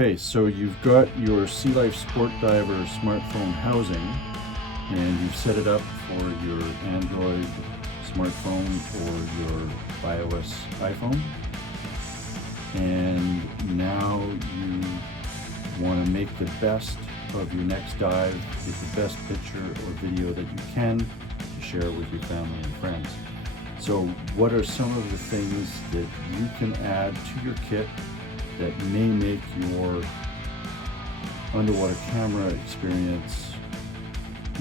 Okay, so you've got your Sea Life SportDiver smartphone housing, and you've set it up for your Android smartphone or your iOS iPhone. And now you want to make the best of your next dive, get the best picture or video that you can to share with your family and friends. So what are some of the things that you can add to your kit that may make your underwater camera experience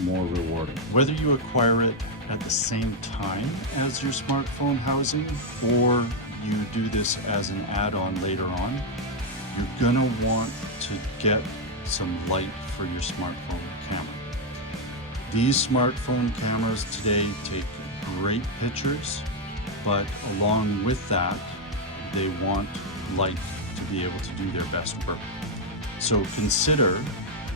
more rewarding? Whether you acquire it at the same time as your smartphone housing or you do this as an add-on later on, you're gonna want to get some light for your smartphone camera. These smartphone cameras today take great pictures, but along with that, they want light to be able to do their best work. So consider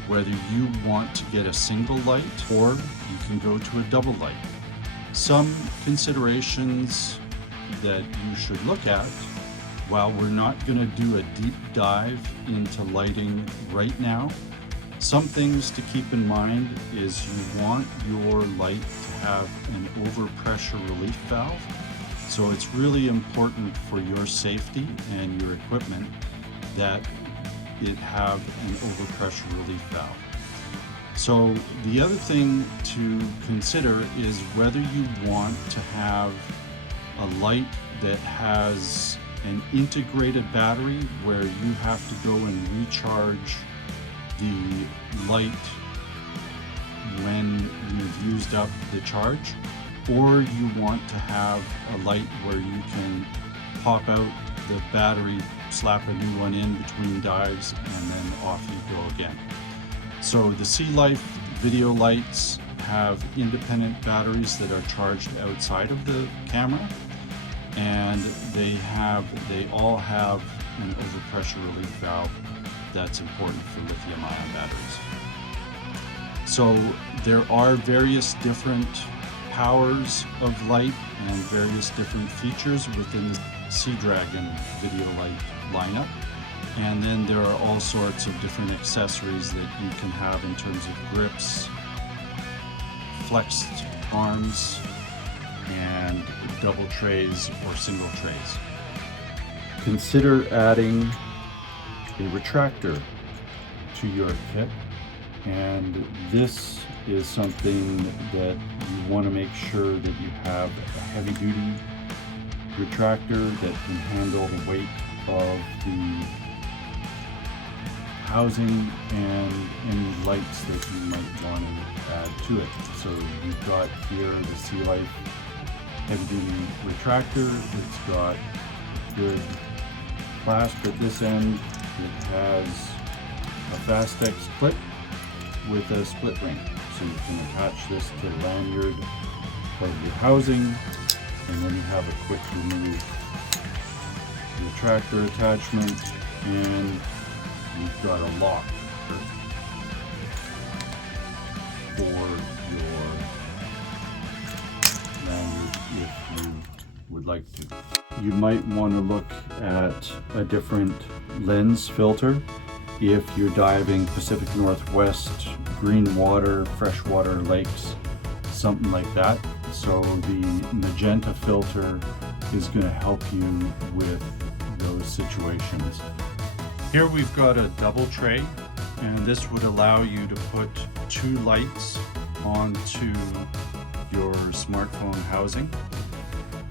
whether you want to get a single light or you can go to a double light. Some considerations that you should look at, while we're not going to do a deep dive into lighting right now, some things to keep in mind is you want your light to have an overpressure relief valve. So it's really important for your safety and your equipment that it have an overpressure relief valve. So the other thing to consider is whether you want to have a light that has an integrated battery where you have to go and recharge the light when you've used up the charge, or you want to have a light where you can pop out the battery, slap a new one in between dives, and then off you go again. So the Sea Life video lights have independent batteries that are charged outside of the camera, and they all have an overpressure relief valve that's important for lithium-ion batteries. So there are various different powers of light and various different features within the Sea Dragon video light lineup. And then there are all sorts of different accessories that you can have in terms of grips, flexed arms, and double trays or single trays. Consider adding a retractor to your kit, and this is something that you want to make sure that you have a heavy-duty retractor that can handle the weight of the housing and any lights that you might want to add to it. So you've got here the Sea Life heavy-duty retractor. It's got good clasp at this end. It has a Fastex clip with a split ring. So you can attach this to the lanyard of your housing, and then you have a quick remove retractor attachment, and you've got a lock for your lanyard if you would like to. You might want to look at a different lens filter if you're diving Pacific Northwest, green water, freshwater lakes, something like that. So the magenta filter is going to help you with those situations. Here we've got a double tray, and this would allow you to put 2 lights onto your smartphone housing.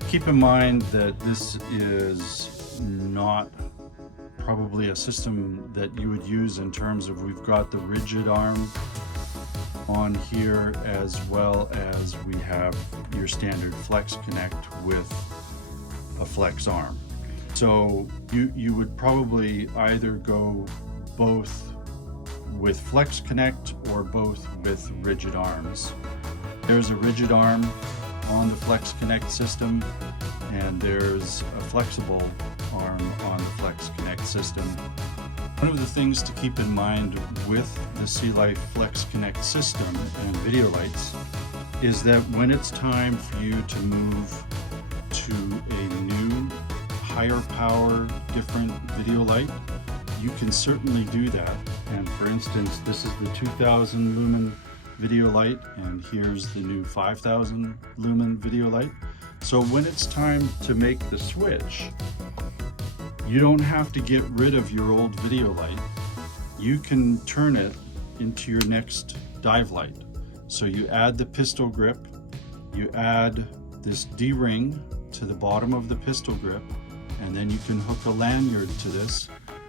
Keep in mind that this is not probably a system that you would use in terms of we've got the rigid arm on here, as well as we have your standard Flex Connect with a flex arm. So you would probably either go both with Flex Connect or both with rigid arms. There's a rigid arm on the Flex Connect system, and there's a flexible arm on the Flex Connect system. One of the things to keep in mind with the Sea Life Flex Connect system and video lights is that when it's time for you to move to a new, higher power, different video light, you can certainly do that. And for instance, this is the 2000 lumen video light, and here's the new 5000 lumen video light. So when it's time to make the switch, you don't have to get rid of your old video light. You can turn it into your next dive light. So you add the pistol grip, you add this D-ring to the bottom of the pistol grip, and then you can hook a lanyard to this,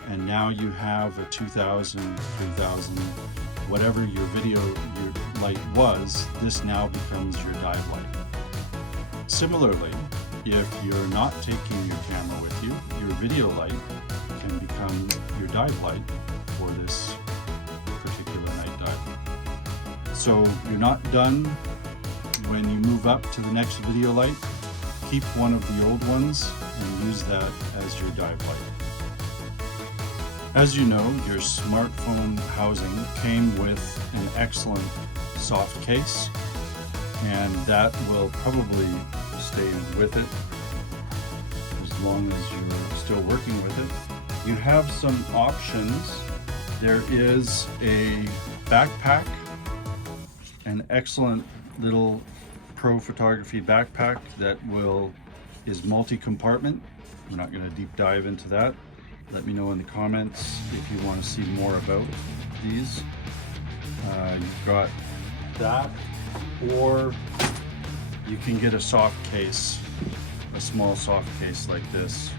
and now you have a 2000, 3000, whatever your light was, this now becomes your dive light. Similarly, if you're not taking your camera with you, your video light can become your dive light for this particular night dive. So you're not done when you move up to the next video light. Keep one of the old ones and use that as your dive light. As you know, your smartphone housing came with an excellent soft case, and that will probably stay with it as long as you're still working with it. You have some options. There is a backpack, an excellent little pro photography backpack that is multi-compartment. We're not going to deep dive into that. Let me know in the comments if you want to see more about these. You've got that, or you can get a soft case, a small soft case like this.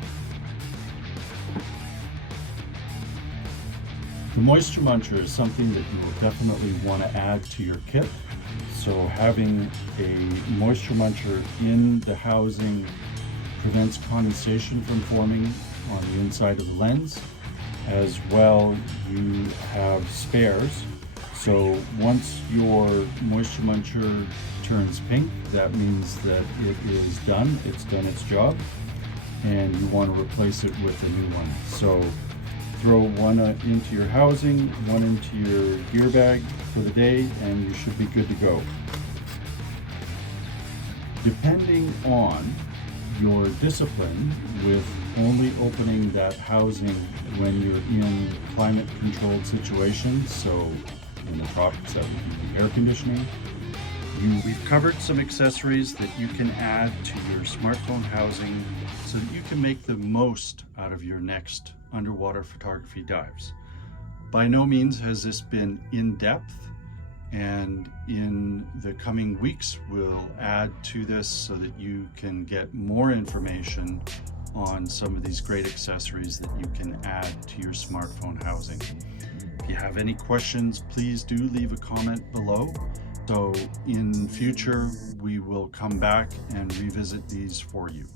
The moisture muncher is something that you will definitely want to add to your kit. So having a moisture muncher in the housing prevents condensation from forming on the inside of the lens. As well, you have spares. So once your moisture muncher turns pink, that means that it is done. It's done its job, and you want to replace it with a new one. So throw one into your housing, one into your gear bag for the day, and you should be good to go. Depending on your discipline with only opening that housing when you're in climate controlled situations, so in the tropics that would be air conditioning, we've covered some accessories that you can add to your smartphone housing so that you can make the most out of your next underwater photography dives. By no means has this been in depth, and in the coming weeks we'll add to this so that you can get more information on some of these great accessories that you can add to your smartphone housing. If you have any questions, please do leave a comment below. So in future, we will come back and revisit these for you.